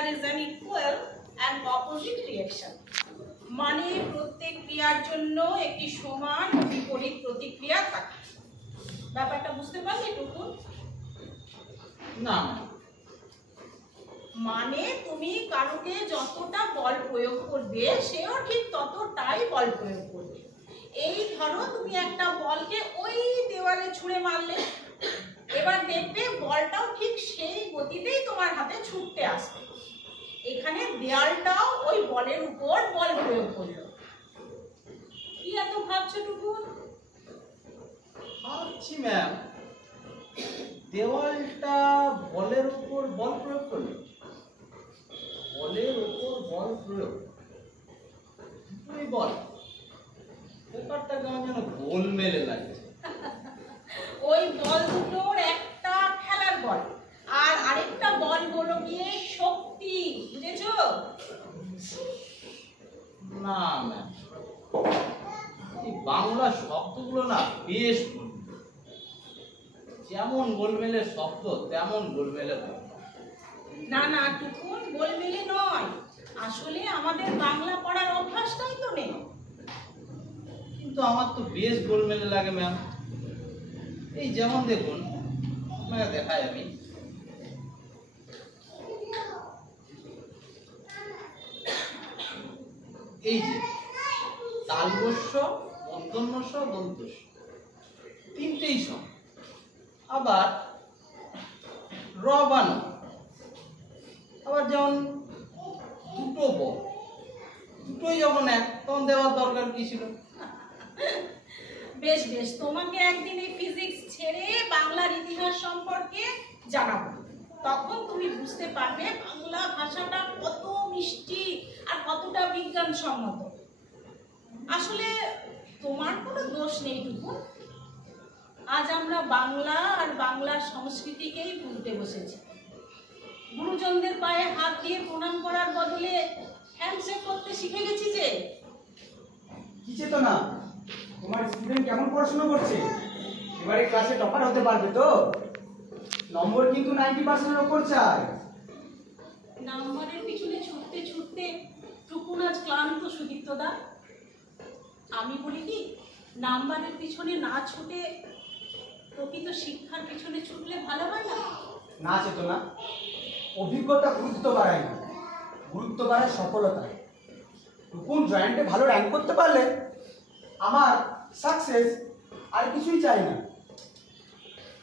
there is an equal and opposite reaction. মানে প্রত্যেক ক্রিয়ার জন্য একটি সমান বিপরীত প্রতিক্রিয়া থাকে। ব্যাপারটা বুঝতে পারলে টুকুন? না, মানে তুমি কারোকে যতটা বল প্রয়োগ করবে সেও ঠিক ততটাই বল প্রয়োগ করবে। এই ধরো তুমি একটা বলকে ওই দেওয়ালে ছুঁড়ে মারলে, এবার দেখবে বলটাও ঠিক সেই গতিতেই তোমার হাতে ছুটতে আসবে। এখানে দেয়ালটাও ওই বলের উপর বল প্রয়োগ করলো। কি এত ভাবছো টুকুন? ভাবছি ম্যাম, দেওয়ালটা বলের উপর বল প্রয়োগ করলো, বলের উপর বল প্রয়োগ, দুটোই বল। ব্যাপারটা কেমন যেন গোলমেলে লাগছে। ওই বল দুটোর একটা খেলার বল আর আরেকটা বল হলো গিয়ে শক্তি, বুঝেছো? না ম্যাম, এই বাংলা শব্দগুলো না বেশ যেমন গোলমেলে শব্দ তেমন গোলমেলে বল। না না টুকুন, গোলমেলে নয়, আসলে আমাদের বাংলা পড়ার অভ্যাসটাই তো নেই। কিন্তু আমার তো বেশ গোলমেলে লাগে ম্যাম। এই যেমন দেখুন, আপনাকে দেখাই আমি, এই যে তালবস্য, মূর্ধন্যস্য, দন্তস্য তিনটেই সম। আবার রবানো, আবার যেমন দুটো ব, দুটোই যখন এক, তখন দেওয়ার দরকার কি ছিল? বেশ বেশ, তোমাকে একদিন এই ফিজিক্স ছেড়ে বাংলার ইতিহাস সম্পর্কে জানাবো। তখন তুমি বুঝতে পারবে বাংলা ভাষাটা কত মিষ্টি আর কতটা বিজ্ঞানসম্মত। আসলে তোমার কোনো দোষ নেই টুকুন। আজ আমরা বাংলা আর বাংলার সংস্কৃতিকেই ভুলতে বসেছি। গুরুজনদের পায়ে হাত দিয়ে প্রণাম করার বদলে হ্যান্ডশেক করতে শিখে গেছি যে। কি চেতনা, তোমার স্টুডেন্ট কেমন পড়াশোনা করছে? এবারে ক্লাসে টপার হতে পারবে তো? নম্বর কিন্তু 90%-এর উপর চাই। নাম্বারের পিছনে ছুটতে ছুটতে টুকুন আজ ক্লান্ত সুদীপ্তদা। আমি বলি কি, নাম্বারের পিছনে না ছুটে প্রকৃত শিক্ষার পিছনে ছুটলে ভালো হয় না? না চেতনা, অভিজ্ঞতা গুরুত্ব বাড়ায় না, গুরুত্ব বাড়ায় সফলতায়। টুকুন জয়েন্টে ভালো র্যাঙ্ক করতে পারলে আমার সাকসেস, আর কিছুই চাই না।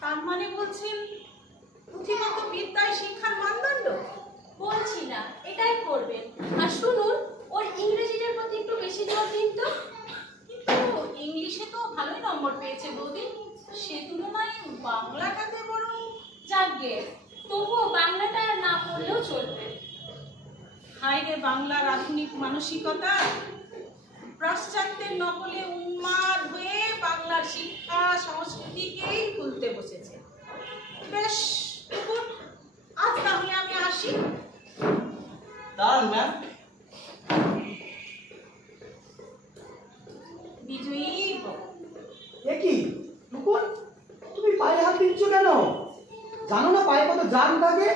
তার মানে বলছেন পুঁথিগত বিদ্যায় শিক্ষার মানদণ্ড? বলছি না, এটাই করবেন। আর শুনুন, ওর ইংরেজিটার প্রতি একটু বেশি জোর দিন তো। কিন্তু ইংলিশে তো ভালোই নম্বর পেয়েছে বৌদি, সে তুলনায় বাংলাটাতে বড়। যাকগে, তবুও বাংলাটা না পড়লেও চলবে। হায় রে বাংলার আধুনিক মানসিকতা, পাশ্চাত্যের নকলে উন্মাদ হয়ে বাংলার শিক্ষা সংস্কৃতিকেই ভুলতে বসেছে। বেশ, আজ তাহলে আমি আসি। দাঁড়ান ম্যাম, বিজয়ী এ কি টুকুন, তুমি পায়ে হাত দিচ্ছ কেন? জানো না পায়ে কত জাম থাকে?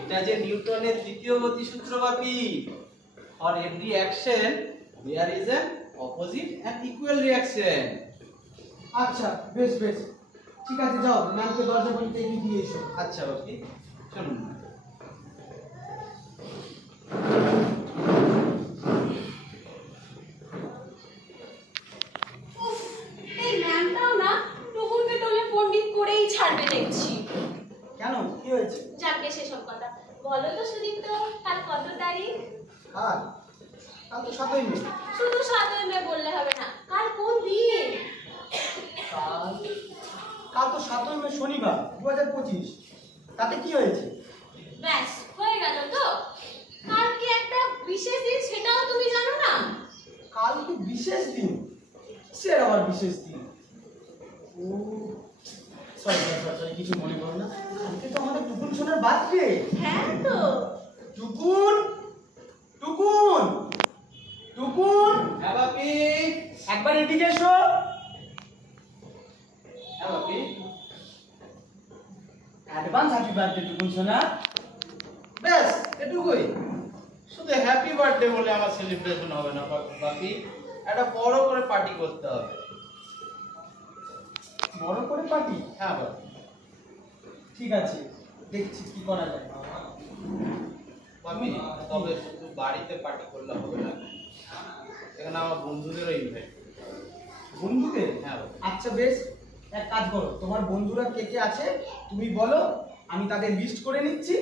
এটা যে নিউটনের তৃতীয় গতিসূত্র বাপি। For every action there is an opposite and equal reaction. আচ্ছা বেশ বেশ, ঠিক আছে, যাও ম্যামকে দরজা পর্যন্ত এগিয়ে দিয়ে এসো। আচ্ছা বাপি, শুনুন, এই ম্যামটাও না টুকুনকে টোলে পণ্ডিত করেই ছাড়বে দেখছি। কেন, কি হয়েছে? যাকে সেসব কথা বলো তো সুদীপ্ত, কাল কত তারিখ? আর কাল তো 7ই মে। শুধু 7ই মে বললে হবে না, কাল কোন দিন? কাল কাল তো 7ই মে, শনিবার, 2025। তাতে কি হয়েছে? ব্যাস হয়ে গেল তো। কাল কি একটা বিশেষ দিন সেটাও তুমি জানো না? কাল কি বিশেষ দিন? কিসের আবার বিশেষ দিন? ও সরি সরি, কিছু মনে করো না, কালকে তো আমাদের টুকুন সোনার বার্থডে। হ্যাঁ তো। টুকুন টুকুন টুকুন, হ্যাঁ বাপি, একবার এদিকে এসো। হ্যাঁ বাপি, অ্যাডভান্স হ্যাপি বার্থডে টুকুন সোনা। ব্যাস এটুকুই। শুধু হ্যাপি বার্থডে বলে আমার সেলিব্রেশন হবে না বাপি, একটা বড় করে পার্টি করতে হবে। বড় করে পার্টি? হ্যাঁ বাপি। ঠিক আছে, দেখছি কি করা যায়। বাপি তবে শুধু বাড়িতে পার্টি করলে হবে না, এখানে আমার বন্ধুদেরও ইনভাইট। বন্ধুদের? হ্যাঁ বাপি। আচ্ছা বেশ, এক কাজ করো, তোমার বন্ধুরা কে কে আছে তুমি বলো, আমি তাদের লিস্ট করে নিচ্ছি।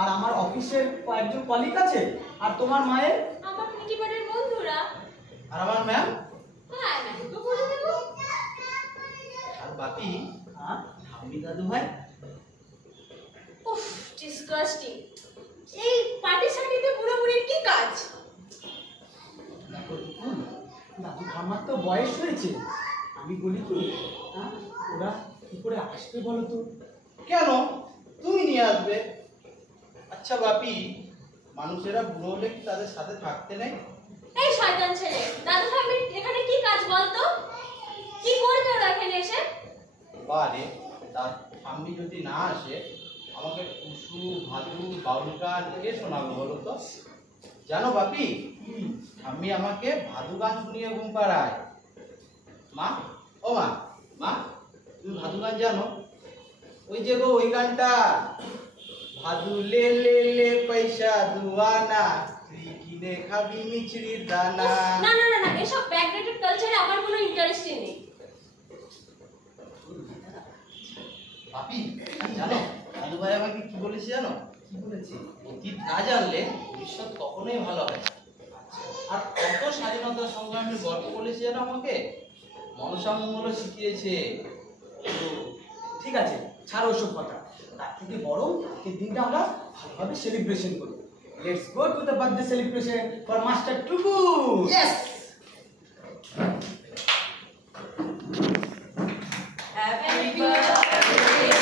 আর আমার অফিসের কয়েকজন কলিগ আছে, আর তোমার মায়ের। আমার পিটিপাড়ের বন্ধুরা। আর আমার ম্যাম। হ্যাঁ, ম্যাম তো বলে দেবো। আর বাপি হ্যাঁ, ঠাম্মি দাদু ভাই। উফ, ডিসগাস্টিং। এই পার্টি সার্টিতে পুরোপুরির কি কাজ? দেখো টুকুন, দাদু ঠাম্মার তো বয়স হয়েছে, আমি বলি কি, হ্যাঁ ওরা কি করে আসবে বলো তো? কেন তুমি নিয়ে আসবে? আচ্ছা বাপি, মানুষেরা বুড়ো হলে কি তাদের সাথে থাকতে নেই? এই শয়তান ছেলে, দাদু ভাই এখানে কি কাজ বলতো? কি করবে ওরা এখানে এসে? বারে তার ঠাম্মি যদি না আসে, আমাকে টুসু ভাদু বাউল গান কে শোনাবে বলো তো? জানো বাপি, ঠাম্মি আমাকে ভাদু গান শুনিয়ে ঘুম পাড়ায়। মা, ও মা, মা তুমি ভাদু গান জানো? ওই যে গো ওই গানটা, ভাদু লে লে লে পয়সা দুয়ানা, তুই কিনে খাবি মিছরির দানা। না না না না, এসব ব্যাকডেটেড কালচারে আমার কোনো ইন্টারেস্টই নেই। বাপি জানো দাদু ভাই আমাকে কি বলেছে জানো? কি বলেছি? অতীত না জানলে ভবিষ্যৎ কখনোই ভালো হয় না। আর কত স্বাধীনতা সংগ্রামের গল্প বলেছে জানো আমাকে? মনসা মঙ্গলও শিখিয়েছে। ঠিক আছে, ছাড়ো ওসব কথা। তার থেকে বরং এই দিনটা আমরা ভালোভাবে সেলিব্রেশন করি। Let's go to the birthday celebration for master টুকু। Yes. Happy birthday.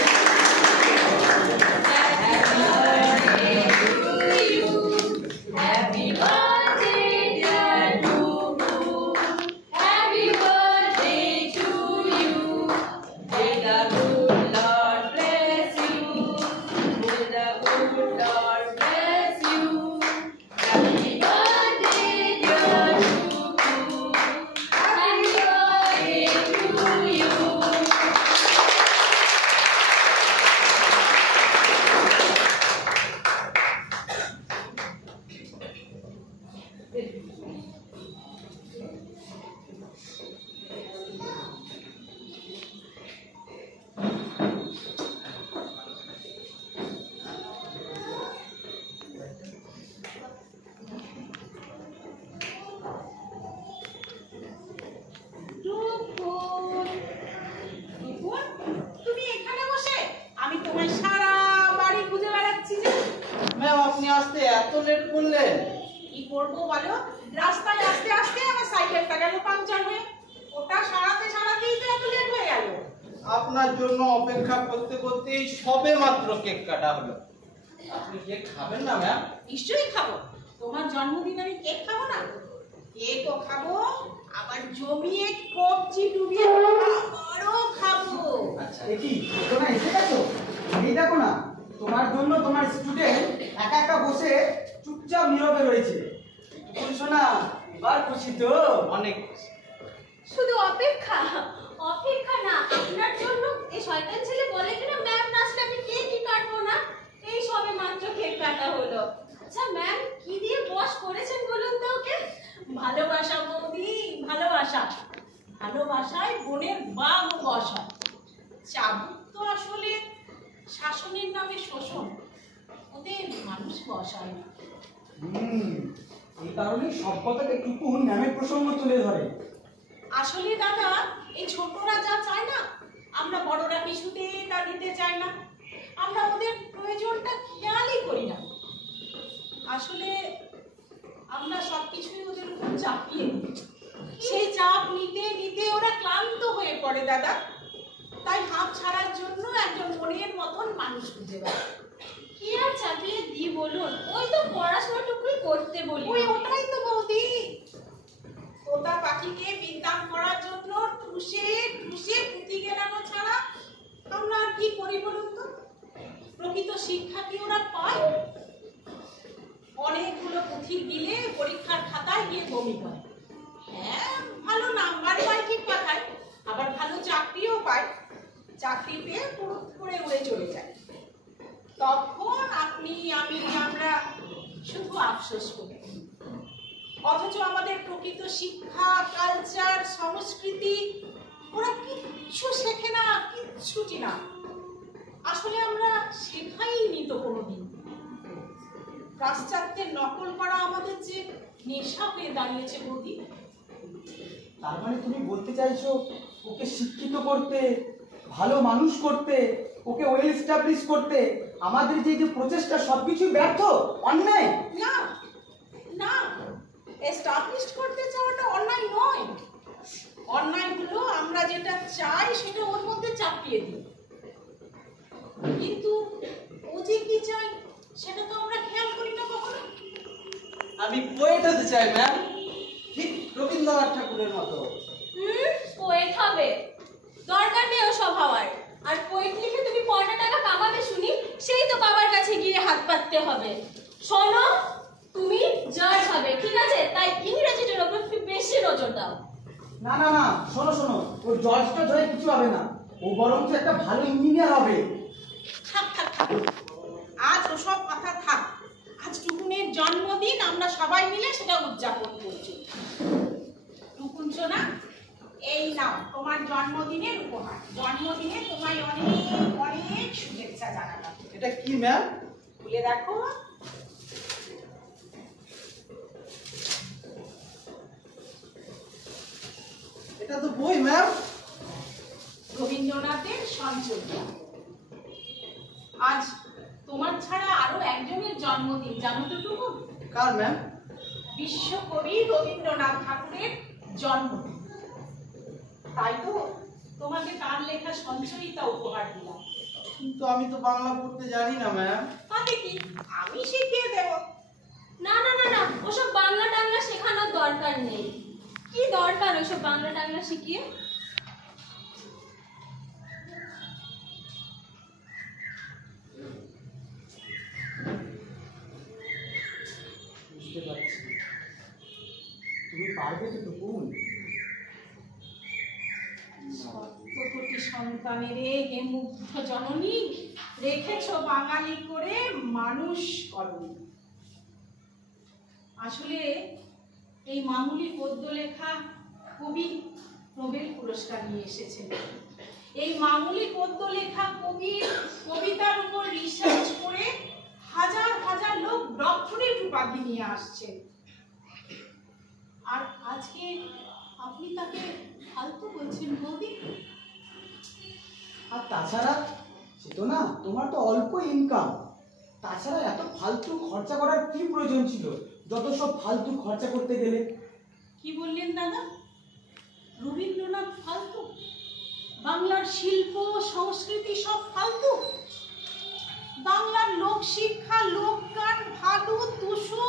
Happy birthday to you. Happy birthday, dear Tuku. Happy birthday to you. May the good Lord bless you. May the good Lord bless you. Happy birthday, dear Tuku. Happy birthday to you. টুকুন, টুকুন, তুমি এখানে বসে? আমি তোমায় সারা বাড়ি খুঁজে বেড়াচ্ছি যে। Ma'am আপনি আসতে এত লেট করলেন? কি করবো বলো, রাস্তায় আসতে আসতে আমার সাইকেলটা গেল পাংচার হয়ে। ওটা সারাতেই তো এত লেট হয়ে গেল। আপনার জন্য অপেক্ষা করতে করতেই সবে মাত্র কেক কাটা হলো। আপনি কেক খাবেন না ম্যাম? নিশ্চয়ই খাবো, তোমার জন্মদিন আমি কেক খাবো না? কেকও খাবো, আবার জমিয়ে কবজি ডুবিয়ে আবারও খাবো। আচ্ছা কি তোমরা এসে গেছো? এই দেখো না, তোমার জন্য তোমার স্টুডেন্ট একা একা বসে চুপচাপ নীরবে রয়েছে। টুকুন শোনা, এবার খুশি তো? অনেক। শুধু অপেক্ষা, অপেক্ষা না, আপনার জন্য এই শয়তান ছেলে বলে কিনা ম্যাম না আসলে আমি কেকই কাটবো না। এই সবে মাত্র কেক কাটা হলো। আচ্ছা ম্যাম কি দিয়ে বস করেছেন বলুন তো ওকে? ভালোবাসা বৌদি, ভালোবাসা। ভালোবাসায় বোনের বাঘ বস হয়। চাবুক তো আসলে শাসনের নামে শোষণ, ওদের মানুষ বসায় না। এই কারণে সব কথাকে টুকুন ম্যামের প্রসঙ্গ তুলে ধরে। আসলে দাদা, এই ছোটরা যা চায় না, আমরা বড়রা কিছুতে তা দিতে চাই না। আমরা ওদের প্রয়োজনটা খেয়ালই করি না। আসলে আমরা সবকিছুই ওদের উপর চাপিয়ে দিই। সেই চাপ নিতে নিতে ওরা ক্লান্ত হয়ে পড়ে দাদা। তাই হাঁপ ছাড়ার জন্য একজন মনের মতন মানুষ খুঁজে বেড়ায়। কি আর চাপিয়ে দি বলুন, ওই তো পড়াশোনাটুকুই করতে বলি। ওটাই তো বৌদি, তোতা পাখিকে বিদ্যান করার জন্য টুসে টুসে পুঁতি গেলানো ছাড়া আমরা আর কি করি বলুন তো? প্রকৃত শিক্ষা কি ওরা পায়? অনেকগুলো পুঁথি গিলে পরীক্ষার খাতায় গিয়ে বমি করে। হ্যাঁ, ভালো নাম্বার পায় ঠিক কথায়, আবার ভালো চাকরিও পায়। চাকরি পেয়ে পুরো করে উড়ে চলে যায়। তখন আপনি, আমি, আমরা শুধু আফসোস করি। অথচ আমাদের প্রকৃত শিক্ষা, কালচার, সংস্কৃতি ওরা কিচ্ছু শেখে না, কিচ্ছুটি না। আসলে আমরা শেখাইনি তো কোনোদিন। পাশ্চাত্যের নকল করা আমাদের যে নেশা হয়ে দাঁড়িয়েছে বৌদি। তার মানে তুমি বলতে চাইছো ওকে শিক্ষিত করতে, ভালো মানুষ করতে, ওকে ওয়েল এস্টাবলিশ করতে আমাদের যে প্রচেষ্টা সবকিছুই ব্যর্থ, অন্যায়? না না, এস্টাবলিশ করতে চাওয়াটা অন্যায় নয়। অন্যায় হলো আমরা যেটা চাই সেটা ওর মধ্যে চাপিয়ে দিই। কিন্তু ও যে কি চাই সেটা তো আমরা খেয়াল করি না কখনো। আমি পোয়েট হতে চাই ম্যাম, ঠিক রবীন্দ্রনাথ ঠাকুরের মতো। পোয়েট হবে? দরকার নেই ওসব হওয়ার। আর পোয়েট লিখে তুমি কয়টা টাকা কামাবে শুনি? সেই তো বাবার কাছে গিয়ে হাত পাততে হবে। শোনো, তুমি জাজ হবে, ঠিক আছে? তাই ইংরেজিটার উপর একটু বেশি নজর দাও। না না না, শোনো শোনো, ওর জজটা হয়ে কিছু হবে না, ও বরঞ্চ একটা ভালো ইঞ্জিনিয়ার হবে। থাক থাক থাক, আজ ওসব কথা থাক। আজ টুকুনের জন্মদিন, আমরা সবাই মিলে সেটা উদযাপন করছি। টুকুন সোনা, এই নাও তোমার জন্মদিনের উপহার। জন্মদিনে তোমায় অনেক অনেক শুভেচ্ছা জানালাম। এটা কি ম্যাম? খুলে দেখো। এটা তো বই ম্যাম। রবীন্দ্রনাথের সঞ্চয়। আজ তোমার ছাড়া আরো একজনের জন্মদিন, জানো তো টুকুন? কার ম্যাম? বিশ্বকবি রবীন্দ্রনাথ ঠাকুরের জন্মদিন। তাই তো তোমাকে তার লেখা সঞ্চয়িতা উপহার দিলাম। কিন্তু আমি তো বাংলা পড়তে জানি না ম্যাম। তাতে কি, আমি শিখিয়ে দেব। না না না না, ওসব বাংলা টাংলা শেখানোর দরকার নেই। কি দরকার ওসব বাংলা টাংলা শিখিয়ে? বুঝতে পারছি, তুমি পারবে তো টুকুন? সপ্তকোটি সন্তানের হে মুগ্ধ জননী, রেখেছ বাঙালি করে মানুষ করনি। আসলে এই মামুলি পদ্য লেখা কবি নোবেল পুরস্কার নিয়ে এসেছেন। এই মামুলি পদ্য লেখা কবির কবিতার উপর রিসার্চ করে হাজার হাজার লোক ডক্টরেট উপাধি নিয়ে আসছেন। আর আজকে আপনি তাকে ফালতু বলছেন বৌদি। আর তাছাড়া সে তো না, তোমার তো অল্প ইনকাম, তাছাড়া এত ফালতু খরচা করার কি প্রয়োজন ছিল? যত সব ফালতু খরচা করতে গেলে। কি বললেন দাদা? রবীন্দ্রনাথ ফালতু? বাংলার শিল্প সংস্কৃতি সব ফালতু? বাংলার লোক শিক্ষা, লোকগান, ভাদু, টুসু,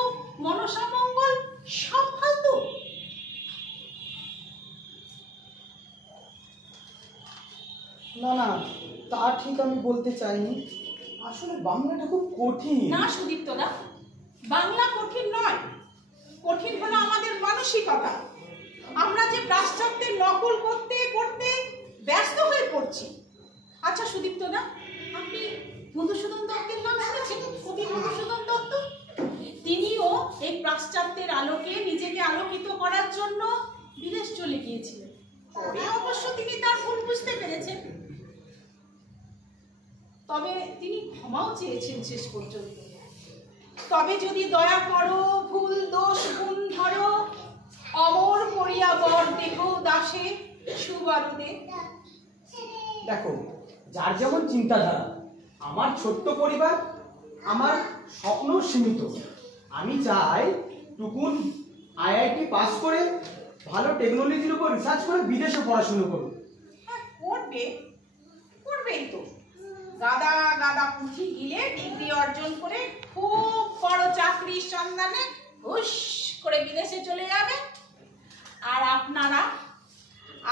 মনসা মঙ্গল সব ফালতু? না না, তা ঠিক আমি বলতে চাইনি। আসলে বাংলাটা খুব কঠিন। না সুদীপ্ত দা, বাংলা কঠিন নয়। কঠিন হলো আমাদের মানসিকতা। আমরা যে পাশ্চাত্যের নকল করতে করতে ব্যস্ত হয়ে পড়ছি। আচ্ছা সুদীপ্ত দা, আপনি মধুসূদন দত্তের নাম শুনেছেন? কবি মধুসূদন দত্ত। তিনিও এই পাশ্চাত্যের আলোকে নিজেকে আলোকিত করার জন্য বিদেশ চলে গিয়েছিলেন। পরে অবশ্য তিনি তার ভুল বুঝতে পেরেছেন, তবে তিনি ক্ষমাও চেয়েছেন শেষ পর্যন্ত। তবে যদি দয়া করো, ভুল দোষ গুণ ধরো, অমর করিয়া বর দেহ দাসে সুবারুদে। দেখো, যার যেমন চিন্তাধারা। আমার ছোট্ট পরিবার, আমার স্বপ্ন সীমিত। আমি চাই টুকুন আইআইটি পাস করে ভালো টেকনোলজির উপর রিসার্চ করে বিদেশে পড়াশুনো করুন। হ্যাঁ, করবে, করবেই তো। গাদা গাদা পুঁথি গিলে ডিগ্রি অর্জন করে খুব বড় চাকরির সন্ধানে হুশ করে বিদেশে চলে যাবে। আর আপনারা,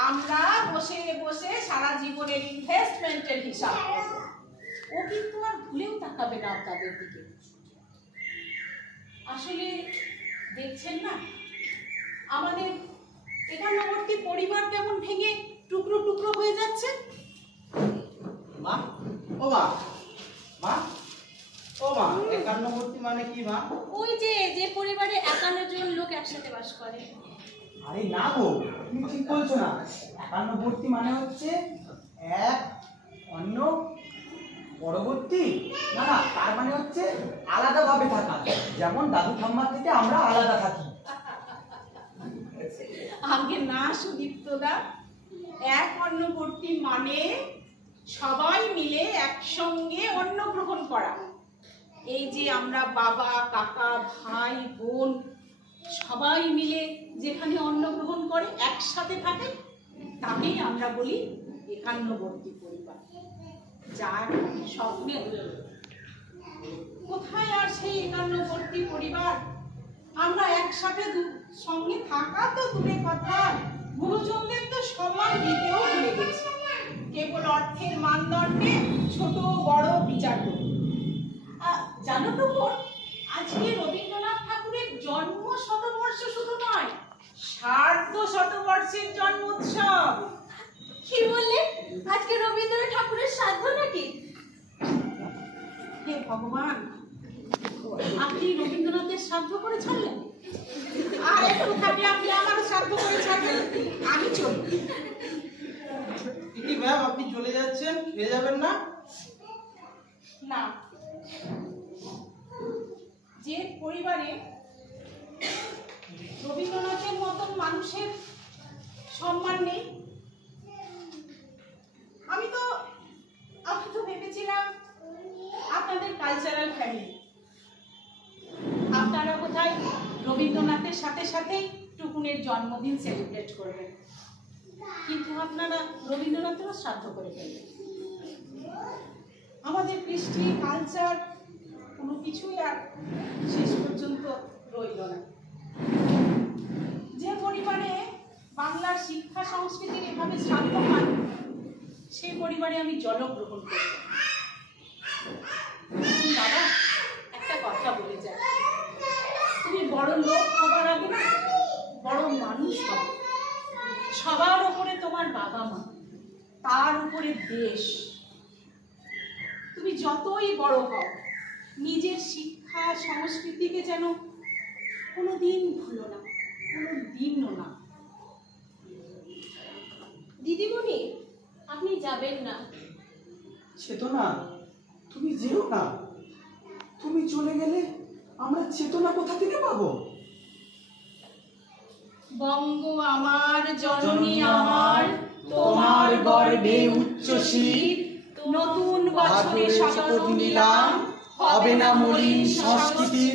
আমরা বসে বসে সারা জীবনের ইনভেস্টমেন্টের হিসাব করব। ও কিন্তু আর ভুলেও তাকাবে না আপনাদের দিকে। আসলে দেখছেন না আমাদের একান্নবর্তী পরিবার কেমন ভেঙে টুকরো টুকরো হয়ে যাচ্ছে। মা, ও মা, মা, ও মা, একান্নবর্তী মানে কি মা? ওই যে যে পরিবারে 51 জন লোক একসাথে বাস করে। আরে না গো, তুমি ঠিক বলছো না। একান্নবর্তী মানে হচ্ছে এক, অন্য, পরবর্তী। না না, তার মানে হচ্ছে আলাদাভাবে থাকা, যেমন দাদু ঠাম্মার থেকে আমরা আলাদা থাকি। আগে না সুদীপ্তদা, এক অন্নবর্তী মানে সবাই মিলে একসঙ্গে অন্ন গ্রহণ করা। এই যে আমরা বাবা, কাকা, ভাই, বোন সবাই মিলে যেখানে অন্ন গ্রহণ করে একসাথে থাকে, তাকেই আমরা বলি একান্নবর্তী পরিবার। যার স্বপ্নে কোথায় আর সেই একান্নবর্তী পরিবার? আমরা একসাথে সঙ্গে থাকা তো দূরে কথা, গুরুজনদের তো সম্মান দিতেও ভুলে গেছি। কেবল অর্থের মানদণ্ডে ছোট বড় বিচার করি। জানো তো বোন, আজকে রবীন্দ্রনাথ ঠাকুরের জন্ম শতবর্ষ শুধু নয়, সার্ধ শতবর্ষের জন্মোৎসব। কি বললে? আজকে রবীন্দ্রনাথ ঠাকুরের শ্রাদ্ধ নাকি? হে ভগবান, আপনি রবীন্দ্রনাথের শ্রাদ্ধ করে ছাড়লেন, আর একটু থাকলে আপনি আমারও শ্রাদ্ধ করে ছাড়বেন। আমি চলি। কি ম্যাম, আপনি চলে যাচ্ছেন? ফিরে যাবেন না? না, যে পরিবারে রবীন্দ্রনাথের মতন মানুষের সম্মান নেই, আমি তো ভেবেছিলাম আপনাদের কালচারাল ফ্যামিলি, আপনারা কোথায় রবীন্দ্রনাথের সাথে সাথেই টুকুনের জন্মদিন সেলিব্রেট করবেন, কিন্তু আপনারা রবীন্দ্রনাথেরও শ্রাদ্ধ করে ফেলবেন। আমাদের কৃষ্টি, কালচার কোনো কিছুই আর শেষ পর্যন্ত রইল না। যে পরিবারে বাংলার শিক্ষা সংস্কৃতির এভাবে শ্রাদ্ধ হয়, সেই পরিবারে আমি জলগ্রহণ করব। বাবা, একটা কথা বলে যায়, তুমি বড় লোক হবার আগে না বড় মানুষ হবে। সবার উপরে তোমার বাবা মা, তার উপরে দেশ। তুমি যতই বড় হও, নিজের শিক্ষা সংস্কৃতিকে যেন কোনোদিন ভুলো না, কোনোদিনও না। দিদিমণি, আপনি যাবেন না। চেতনা, তুমি যেও না। তুমি চলে গেলে আমরা চেতনা কোথা থেকে পাবো? বঙ্গ আমার, জননী আমার, তোমার গর্ভে উচ্চশির, নতুন বছরে শপথ নিলাম, হবে না মলিন সংস্কৃতির